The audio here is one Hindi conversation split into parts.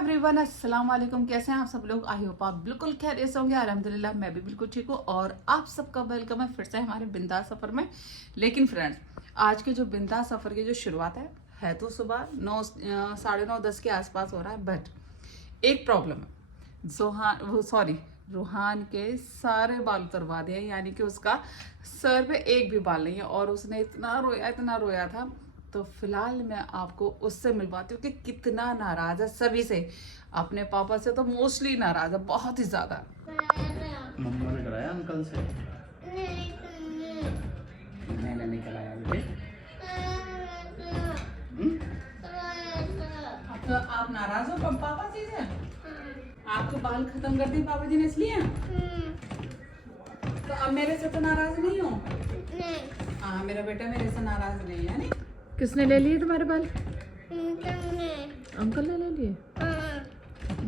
एवरीवन, अस्सलाम वालेकुम। कैसे हैं आप सब लोग? आई होप आप बिल्कुल खैरियत से होंगे। अल्हम्दुलिल्लाह मैं भी बिल्कुल ठीक हूँ और आप सबका वेलकम है फिर से हमारे बिंदास सफ़र में। लेकिन फ्रेंड्स, आज के जो बिंदास सफ़र की जो शुरुआत है तो सुबह 9 साढ़े 9 10 के आसपास हो रहा है। बट एक प्रॉब्लम है, रूहान के सारे बाल उतरवा दिए, यानी कि उसका सर पे एक भी बाल नहीं है और उसने इतना रोया था। तो फिलहाल मैं आपको उससे मिलवाती हूँ कि कितना नाराज है सभी से। अपने पापा से तो मोस्टली नाराज है, बहुत ही ज्यादा। मम्मा ने कराया अंकल से? मैंने नहीं कराया बेटे। तो आप नाराज हो पापा जी से? आपके बाल खत्म कर दिए पापा जी ने इसलिए? तो अब मेरे से तो नाराज नहीं हो? हाँ, मेरा बेटा मेरे से नाराज नहीं है। नहीं, किसने ले लिए तुम्हारे बाल? अंकल ने ले लिए।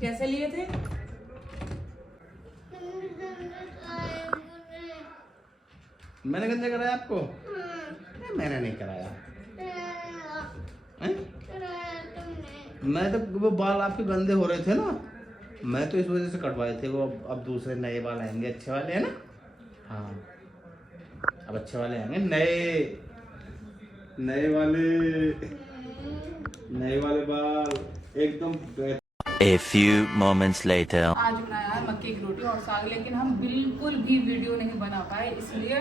कैसे लिए थे? मैंने गंजा कराया आपको? मैंने नहीं कराया। मैं तो वो बाल आपके गंदे हो रहे थे ना, मैं तो इस वजह से कटवाए थे। वो अब दूसरे नए बाल आएंगे, अच्छे वाले हैं ना। हाँ, अब अच्छे वाले आएंगे, नए वाले बाल एकदम। A few moments later. आज बनाया है मक्के की रोटी और साग, लेकिन हम बिल्कुल भी वीडियो नहीं बना पाए, इसलिए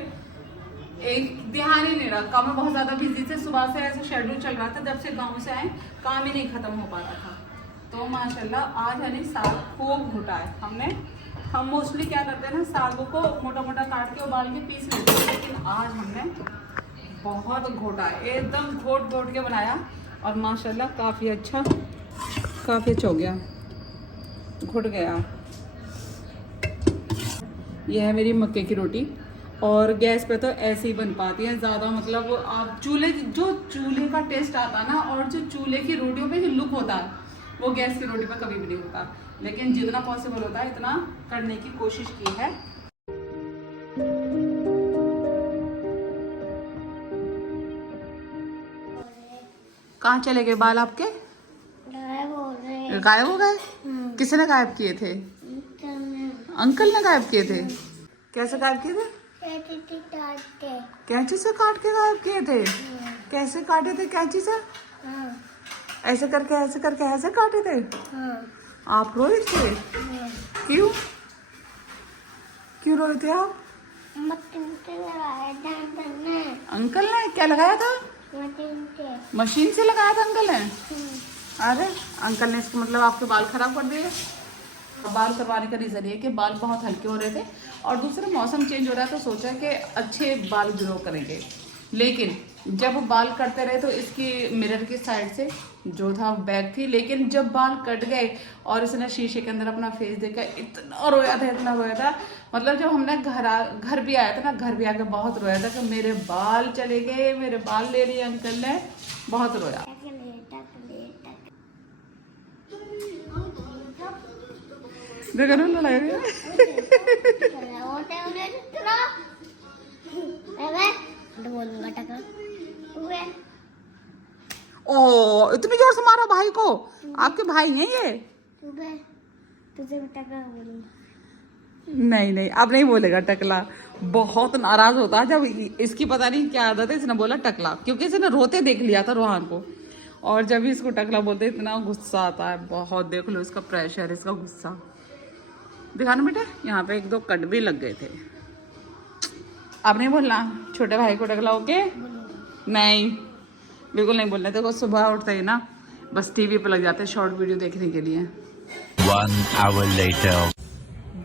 एक ध्यान ही नहीं रहा। काम में बहुत ज्यादा बिजी थे, सुबह से ऐसा शेड्यूल चल रहा था, जब से गांव से आए काम ही नहीं खत्म हो पा रहा था। तो माशाल्लाह आज यानी साग खूब घुटा है हमने। हम मोस्टली क्या करते हैं ना, सागों को मोटा मोटा काट के उबाल के पीस लेते हैं, लेकिन आज हमने बहुत घोटा है, एकदम घोट के बनाया और माशाल्लाह काफ़ी अच्छा हो गया, घुट गया। यह है मेरी मक्के की रोटी और गैस पे तो ऐसे ही बन पाती है ज़्यादा, मतलब आप चूल्हे का टेस्ट आता है ना, और जो चूल्हे की रोटियों पे लुक होता है वो गैस की रोटी पे कभी भी नहीं होता। लेकिन जितना पॉसिबल होता है इतना करने की कोशिश की है। कहाँ चले गए बाल आपके? गायब हो गए? किसने गायब किए थे? अंकल ने गायब किए थे। कैसे गायब किए थे? कैंची से काट के गायब किए थे? कैसे काटे थे कैंची से? ऐसे करके ऐसे काटे थे? आप रोए थे? क्यों रोए थे आप? अंकल ने क्या लगाया था? मशीन से लगाया था अंकल ने? अरे अंकल ने इसका मतलब आपके बाल खराब कर दिए। बाल करवाने का रीज़न ये कि बाल बहुत हल्के हो रहे थे और दूसरा मौसम चेंज हो रहा है, तो सोचा कि अच्छे बाल ग्रो करेंगे। लेकिन जब बाल कटते रहे तो इसकी मिरर की साइड से जो था बैग थी, लेकिन जब बाल कट गए और इसने शीशे के अंदर अपना फेस देखा, इतना रोया था। मतलब जब हमने घर भी आया था ना, घर भी आके बहुत रोया था कि मेरे बाल चले गए, मेरे बाल ले लिए अंकल ने, बहुत रोया। देखो ना लड़ाई रही है। ओ, इतनी जोर से मारा भाई को? आपके भाई हैं ये? नहीं, अब नहीं बोलेगा टकला। बहुत नाराज होता है जब इसकी पता नहीं क्या आदत है, इसने बोला टकला, क्योंकि इसने रोते देख लिया था रोहान को, और जब भी इसको टकला बोलते इतना गुस्सा आता है बहुत। देख लो इसका प्रेशर, इसका गुस्सा दिखाना बेटा। यहाँ पे 1-2 कट भी लग गए थे। अब नहीं बोलना छोटे भाई को टकला, ओके? नहीं, बिल्कुल नहीं बोलना। देखो सुबह उठते ही ना बस टीवी पे लग जाते हैं शॉर्ट वीडियो देखने के लिए। 1 hour later.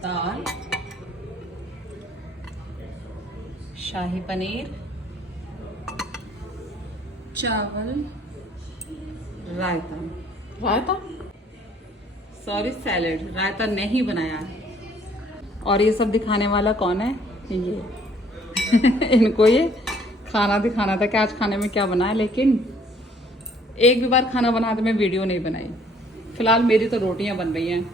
दाल, शाही पनीर, चावल, रायता सॉरी सैलेड, रायता नहीं बनाया है। और ये सब दिखाने वाला कौन है? ये इनको ये खाना दिखाना था कि आज खाने में क्या बना है, लेकिन एक भी बार खाना बनाते मैं वीडियो नहीं बनाई। फिलहाल मेरी तो रोटियां बन रही हैं,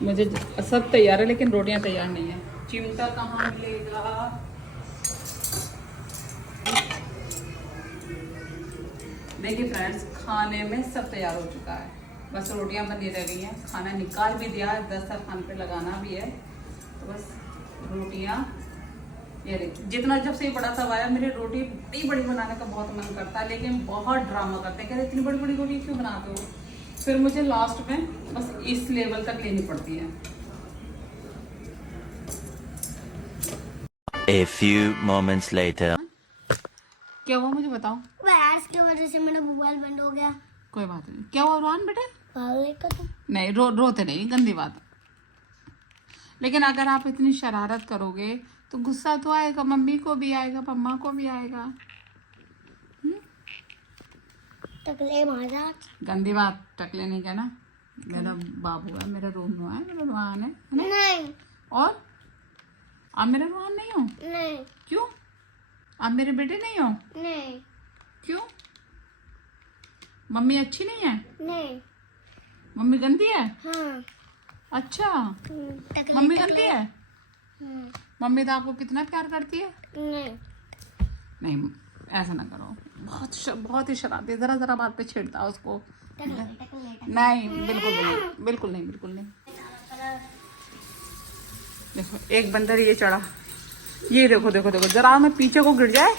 मुझे सब तैयार है लेकिन रोटियां तैयार नहीं है। चिमटा कहाँ मिलेगा? देखिए फ्रेंड्स, खाने में सब तैयार हो चुका है। बस रोटियां बनी रह गई हैं, खाना निकाल भी दिया, दस्तरखान पे लगाना भी है। तो बस रोटियां ये देखिए, जितना जब से बड़ा तवा आया मेरी रोटी बड़ी बड़ी बनाने का बहुत मन करता है, लेकिन बहुत ड्रामा करते हैं, कहते इतनी बड़ी बड़ी रोटी क्यों बनाते हो। फिर मुझे लास्ट में बस इस लेवल तक लेनी पड़ती है। A few moments later. क्या हुआ मुझे बताओ। गैस की वजह से मेरा मोबाइल बंद हो गया। कोई बात नहीं, क्या हुआ रोहन बेटे? तो नहीं रोते नहीं, गंदी बात। लेकिन अगर आप इतनी शरारत करोगे तो गुस्सा तो आएगा, मम्मी को भी आएगा, मम्मा को भी आएगा। टकले मारा। गंदी बात, टकले नहीं कहना। मेरा बाबू है, मेरा रोहन है, मेरा रोहन है ना? नहीं। और आप मेरा रोहन नहीं हो? नहीं। क्यों? आप मेरे बेटे नहीं हो? नहीं। क्यों? मम्मी अच्छी नहीं है? नहीं। मम्मी गंदी है? हाँ। अच्छा, टकले, मम्मी टकले। गंदी है? मम्मी तो आपको कितना प्यार करती है। नहीं। नहीं ऐसा ना करो, बहुत ही शरारती, जरा जरा बात पे छेड़ता है उसको। टकले, टकले। नहीं बिल्कुल भी नहीं, बिल्कुल नहीं, बिल्कुल नहीं। देखो एक बंदर ये चढ़ा, ये देखो देखो देखो, जरा मैं पीछे को गिर जाए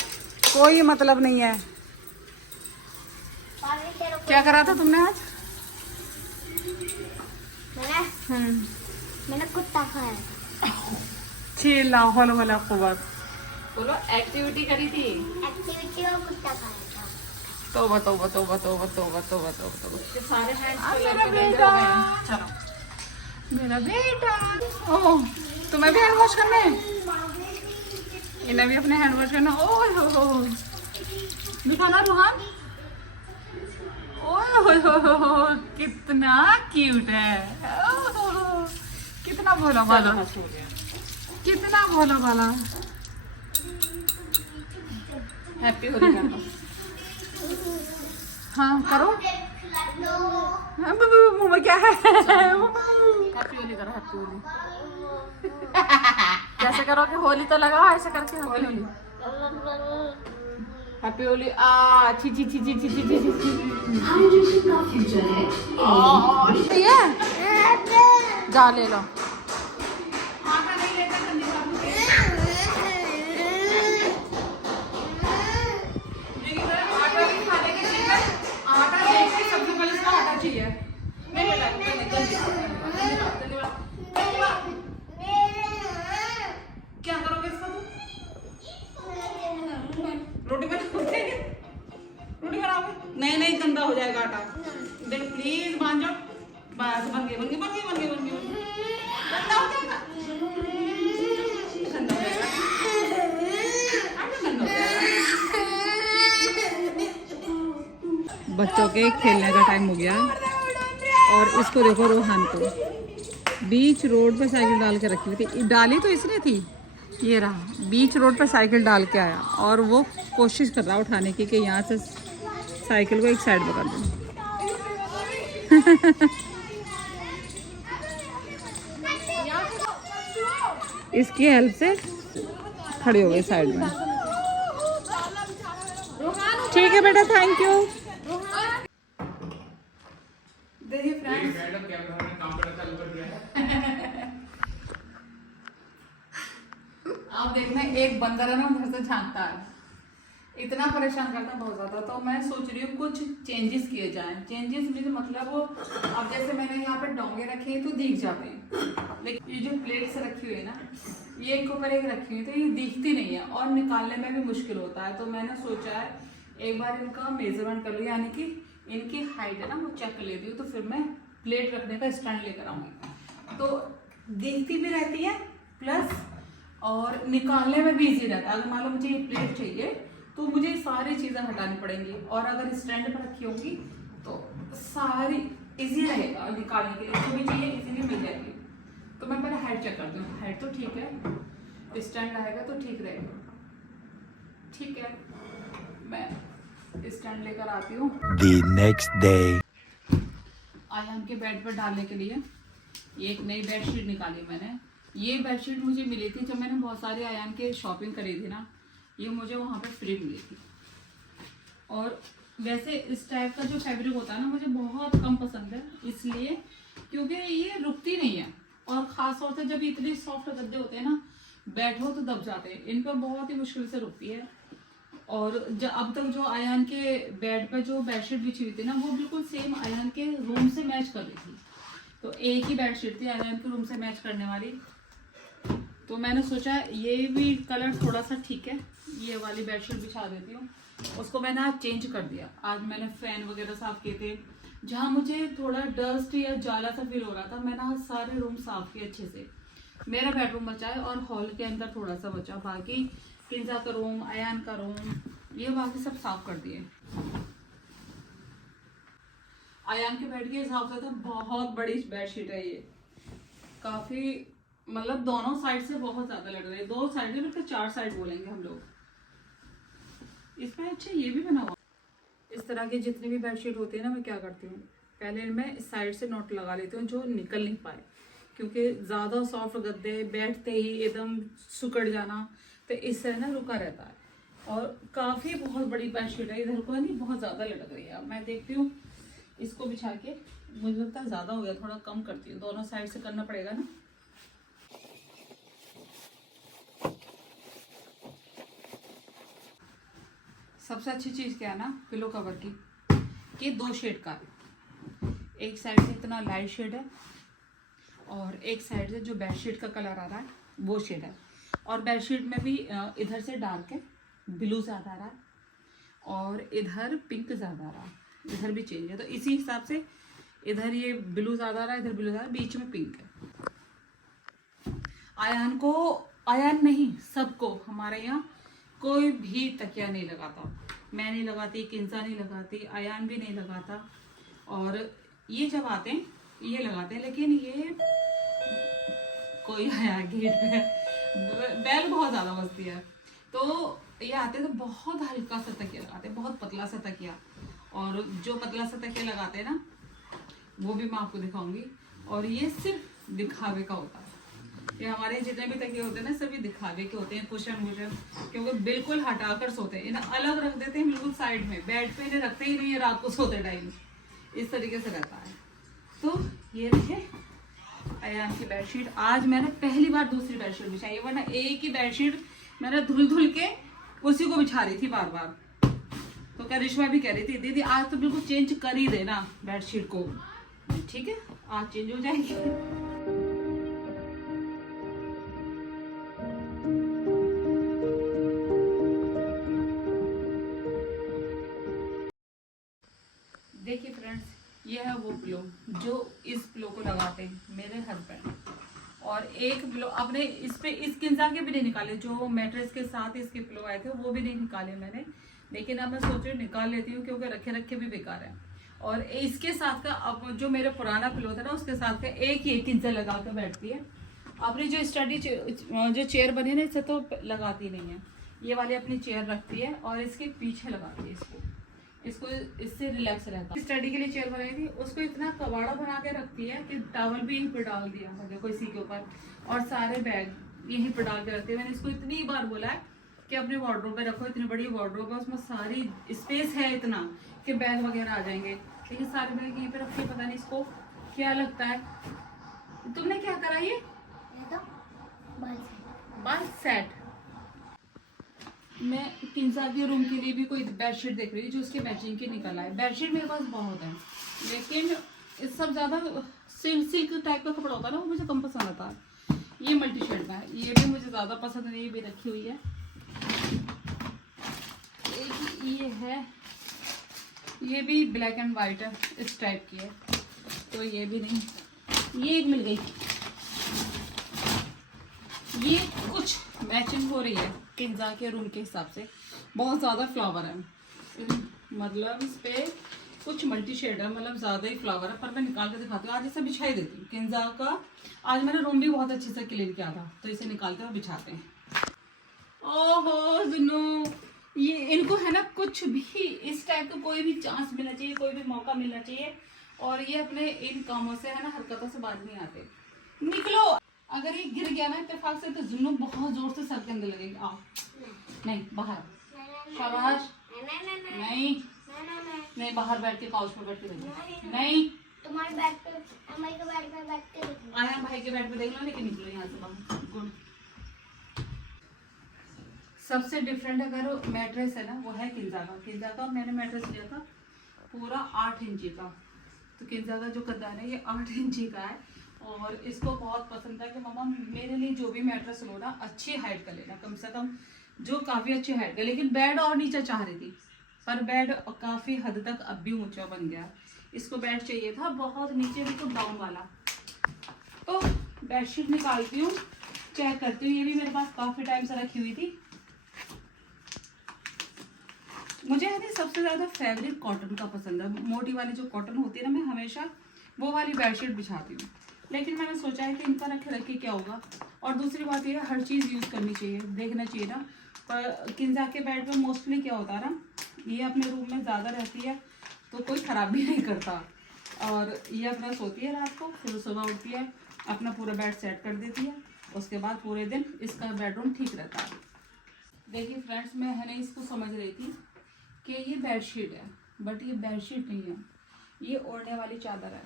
कोई मतलब नहीं है। क्या करा था तुमने आज? मैंने कुत्ता खाया। लाहौल वाला कुव्वत, बोलो एक्टिविटी करी थी। एक्टिविटी और कुत्ता खाया था। तौबा तौबा तौबा तौबा तौबा तौबा तौबा। सारे मेरा बेटा, चलो मेरा बेटा। ओह तुम्हें भी हैंड वॉश करना है? इन्हें भी अपने हैंड वॉश करना। ओह हो दिखाना रोहन। ओह हो कितना क्यूट है, ओह कितना भोला भाला, कितना भोला भाला। हैप्पी होली करो। हाँ करो। मुंह में क्या है? हैप्पी होली करो, हैप्पी होली। कैसे करोगे? होली तो लगाओ ऐसे करके। Happy Holi, happy Holi. छी छी छी छी छी छी छी छी। जा ले लो। सबसे पहले इसका आटा चाहिए। क्या करोगे इसका तुम? रोटी बनाओगे? रोटी बनाओगे? नहीं नहीं गंदा हो जाएगा आटा। देख प्लीज मान जाओ। बस बन गई बन गई बन गई बन गई बन गई। गंदा हो जाएगा, गंदा हो जाएगा, आटा गंदा हो जाएगा। बच्चों के खेलने का टाइम हो गया और इसको देखो रोहन को बीच रोड पर साइकिल डाल के रखी हुई थी। डाली तो इसने थी, ये रहा बीच रोड पर साइकिल डाल के आया और वो कोशिश कर रहा उठाने की कि यहाँ से साइकिल को एक साइड पर कर दूँ। इसकी हेल्प से खड़े हो गए साइड में। ठीक है बेटा, थैंक यू। देखिए फ्रेंड्स, आप देखना एक बंदर है ना उधर से झांकता है, इतना परेशान करता है बहुत ज्यादा। तो मैं सोच रही हूँ कुछ चेंजेस किए जाएं। चेंजेस में मतलब अब जैसे मैंने यहाँ पे डोंगे रखे हैं तो दिख जाते हैं, लेकिन ये जो प्लेट्स रखी हुई है ना, ये एक ऊपर एक रखी हुई तो ये दिखती नहीं है और निकालने में भी मुश्किल होता है। तो मैंने सोचा है एक बार इनका मेजरमेंट कर लूँ, यानी कि इनकी हाइट है ना वो चेक कर लेती हूँ, तो फिर मैं प्लेट रखने का स्टैंड लेकर आऊँगी। तो दिखती भी रहती है प्लस और निकालने में भी इजी रहता है। अगर मान लो मुझे ये प्लेट चाहिए तो मुझे सारी चीज़ें हटानी पड़ेंगी, और अगर स्टैंड पर रखी होगी तो सारी इजी रहेगा निकालने के लिए, जो भी चाहिए इजीली मिल जाएगी। तो मैं पहले हाइट चेक करती हूँ, हाइट तो ठीक है, स्टैंड आएगा तो ठीक रहेगा। ठीक है, मैं स्टैंड लेकर आती हूँ। The next day. आयान के बेड पर डालने के लिए ये एक नई बेडशीट निकाली मैंने। ये बेडशीट मुझे मिली थी जब मैंने बहुत सारे आयान के शॉपिंग करी थी ना, ये मुझे वहाँ पे फ्री मिली थी। और वैसे इस टाइप का जो फैब्रिक होता है ना मुझे बहुत कम पसंद है, इसलिए क्योंकि ये रुकती नहीं है, और खास तौर से जब इतने सॉफ्ट गद्दे होते हैं ना, बैठो तो दब जाते हैं, इन पर बहुत ही मुश्किल से रुकती है। और अब तक जो आयान के बेड पर जो बेडशीट बिछी हुई थी ना, वो बिल्कुल सेम आयान के रूम से मैच कर रही थी। तो एक ही बेडशीट थी आयान के रूम से मैच करने वाली, तो मैंने सोचा ये भी कलर थोड़ा सा ठीक है, ये वाली बेडशीट बिछा देती हूँ। उसको मैंने आज चेंज कर दिया। आज मैंने फैन वगैरह साफ किए थे, जहाँ मुझे थोड़ा डस्ट या जाला सा फील हो रहा था, मैंने आज सारे रूम साफ किए अच्छे से। मेरा बेडरूम बचा है और हॉल के अंदर थोड़ा सा बचा, बाकी किंजा का रूम, अयान का रूम, ये बाकी सब साफ कर दिए। अयान के बेड के हिसाब से तो बहुत बड़ी बेडशीट है ये, काफी मतलब दोनों साइड से बहुत ज्यादा लग रही है, 2 साइड में, फिर 4 साइड बोलेंगे हम लोग। इसमें अच्छा ये भी बना हुआ। इस तरह की जितनी भी बेडशीट होती है ना, मैं क्या करती हूँ, पहले इनमें इस साइड से नोट लगा लेती हूँ जो निकल नहीं पाए, क्योंकि ज़्यादा सॉफ्ट गद्दे बैठते ही एकदम सुकड़ जाना, तो इससे ना रुका रहता है। और काफ़ी बहुत बड़ी बेडशीट है, इधर को नहीं बहुत ज़्यादा लटक रही है। अब मैं देखती हूँ इसको बिछा के, मुझे लगता है ज़्यादा हो गया, थोड़ा कम करती हूँ, दोनों साइड से करना पड़ेगा ना। सबसे अच्छी चीज़ क्या है ना पिलो कवर की, कि 2 शेड का है। एक साइड से इतना लाइट शेड है, और एक साइड से जो बेडशीट का कलर आ रहा है वो शेड है। और बेडशीट में भी इधर से डार्क है, ब्लू ज़्यादा आ रहा है, और इधर पिंक ज़्यादा आ रहा है, इधर भी चेंज है। तो इसी हिसाब से इधर ये ब्लू ज़्यादा आ रहा है, इधर ब्लू ज़्यादा, बीच में पिंक है। आयान को, आयान नहीं सबको, हमारे यहाँ कोई भी तकिया नहीं लगाता, मैं नहीं लगाती, किंजा नहीं लगाती, आयान भी नहीं लगाता। और ये जब आते हैं ये लगाते हैं, लेकिन ये कोई आया गेट पे, बैल बहुत ज़्यादा बजती है, तो ये आते तो बहुत हल्का सा तकिया लगाते हैं, बहुत पतला सा तकिया। और जो पतला सा तकिया लगाते हैं ना, वो भी मैं आपको दिखाऊंगी। और ये सिर्फ दिखावे का होता है, ये हमारे जितने भी तकिए होते हैं ना, सभी दिखावे के होते हैं, कुशन वुशन, क्योंकि बिल्कुल हटाकर सोते हैं, इन्हें अलग रख देते हैं बिल्कुल साइड में, बेड पे इन्हें रखते ही नहीं है रात को सोते टाइम, इस तरीके से रहता है। तो ये देखिए अयान की बेडशीट, आज मैंने पहली बार दूसरी बेडशीट बिछाई है, वरना एक ही बेडशीट मैंने धुल धुल के उसी को बिछा रही थी बार बार। तो करिश्मा भी कह रही थी दीदी आज तो बिल्कुल चेंज कर ही देना बेडशीट को। ठीक है, आज चेंज हो जाएगी। देखिए फ्रेंड्स, ये है वो पिलो जो इस पिलो को लगाते हैं मेरे हस्बैंड, और एक पिलो अपने इस पे इस किंजा के भी नहीं निकाले, जो मैट्रेस के साथ इसके पिलो आए थे वो भी नहीं निकाले मैंने, लेकिन अब मैं सोच रही निकाल लेती हूँ, क्योंकि रखे रखे भी बेकार है। और इसके साथ का अब जो मेरा पुराना पिलो था ना, उसके साथ का एक ही किंजा लगा कर बैठती है। अपनी जो स्टडी जो चेयर बनी ना, इससे तो लगाती नहीं है, ये वाली अपनी चेयर रखती है और इसके पीछे लगाती है इसको, इससे रिलैक्स रहता है। स्टडी के लिए चेयर बनाई थी, उसको इतना कबाड़ा बना के रखती है कि टावल भी यहीं पर डाल दिया था, देखो इसी के ऊपर, और सारे बैग यहीं पर डाल के रखते हैं। मैंने इसको इतनी बार बोला है कि अपने वार्डरोब में रखो, इतनी बड़ी वार्डरोब है, उसमें सारी स्पेस है इतना कि बैग वगैरह आ जाएंगे, लेकिन सारे बैग यहीं पे रखे, पता नहीं इसको क्या लगता है। तुमने क्या करा ये बाल सेट। मैं किंजा के रूम के लिए भी कोई बेडशीट देख रही हूँ जो उसके मैचिंग की निकल आए। बेडशीट मेरे पास बहुत है, लेकिन इस सब ज़्यादा सिल्क टाइप का कपड़ा होता है ना, वो मुझे कम पसंद आता है। ये मल्टी शेड का है, ये भी मुझे ज़्यादा पसंद नहीं, ये भी रखी हुई है। एक ये है, ये भी ब्लैक एंड वाइट है, इस टाइप की है, तो ये भी नहीं, ये एक मिल गई, ये कुछ मैचिंग हो रही है किंजा के रूम के हिसाब से, बहुत ज़्यादा फ्लावर है, मतलब इस पे कुछ मल्टी शेड है, मतलब ज़्यादा ही फ्लावर है, पर मैं निकाल के दिखाती हूँ। आज इसे बिछाई देती हूँ किंजा का, आज मैंने रूम भी बहुत अच्छे से क्लीन किया था, तो इसे निकाल के बिछाते हैं। ओहो जुनू, ये इनको है ना कुछ भी इस टाइप का कोई भी चांस मिलना चाहिए, कोई भी मौका मिलना चाहिए, और ये अपने इन कामों से है ना हरकतों से बाज नहीं आते। निकलो, अगर ये गिर गया ना इत्तेफाक से, तो जुन्नू बहुत जोर से सर के अंदर लगेगी। आओ, नहीं बाहर, शाबाश, नहीं नहीं, बाहर बैठ के काउच पे बैठ के देखो। नहीं, तुम्हारे बेड पे, अम्मा के बेड पे बैठ के देखो। आया भाई के बेड पे देख लो, लेकिन निकलो यहाँ से बाहर। गुड। सबसे डिफरेंट अगर मैट्रेस है ना, वो है किंजा का। किंजा का मैंने मैट्रेस लिया था पूरा 8 इंची का। तो किंजा का जो गद्दार है ये 8 इंची का है, और इसको बहुत पसंद था कि मम्मा मेरे लिए जो भी मैट्रेस लो ना अच्छी हाइट का लेना, कम से कम जो काफ़ी अच्छी हाइट का। लेकिन बेड और नीचे चाह रही थी, पर बेड काफ़ी हद तक अब भी ऊंचा बन गया। इसको बेड चाहिए था बहुत नीचे, बिल्कुल डाउन वाला। तो बेडशीट निकालती हूँ, चेक करती हूँ। ये भी मेरे पास काफ़ी टाइम से रखी हुई थी। मुझे है सबसे ज़्यादा फैब्रिक कॉटन का पसंद है। मोटी वाली जो कॉटन होती है ना, मैं हमेशा वो वाली बेडशीट बिछाती हूँ। लेकिन मैंने सोचा है कि इनका रख के क्या होगा। और दूसरी बात ये है, हर चीज़ यूज़ करनी चाहिए, देखना चाहिए ना। पर किंजा के बेड पे मोस्टली क्या होता है ना, ये अपने रूम में ज़्यादा रहती है तो कोई ख़राबी नहीं करता, और ये अपना सोती है रात को, फिर सुबह उठती है, अपना पूरा बेड सेट कर देती है। उसके बाद पूरे दिन इसका बेडरूम ठीक रहता है। देखिए फ्रेंड्स, मैं है ना इसको समझ रही थी कि ये बेडशीट है, बट ये बेडशीट नहीं है, ये ओढ़ने वाली चादर है।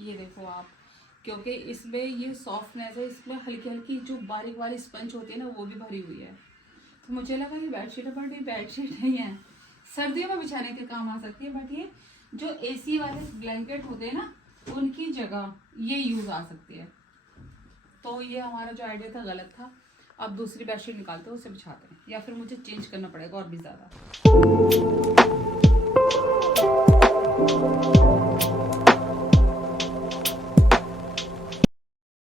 ये देखो आप, क्योंकि इसमें ये सॉफ्टनेस है, इसमें हल्की हल्की जो बारीक वाली स्पंज होती है ना, वो भी भरी हुई है। तो मुझे लगा ये बेडशीट है, बट ये बेडशीट नहीं है। सर्दियों में बिछाने के काम आ सकती है, बट ये जो AC वाले ब्लैंकेट होते हैं ना, उनकी जगह ये यूज़ आ सकती है। तो ये हमारा जो आइडिया था गलत था। अब दूसरी बेडशीट निकालते हैं, उसे बिछाते हैं, या फिर मुझे चेंज करना पड़ेगा और भी ज़्यादा।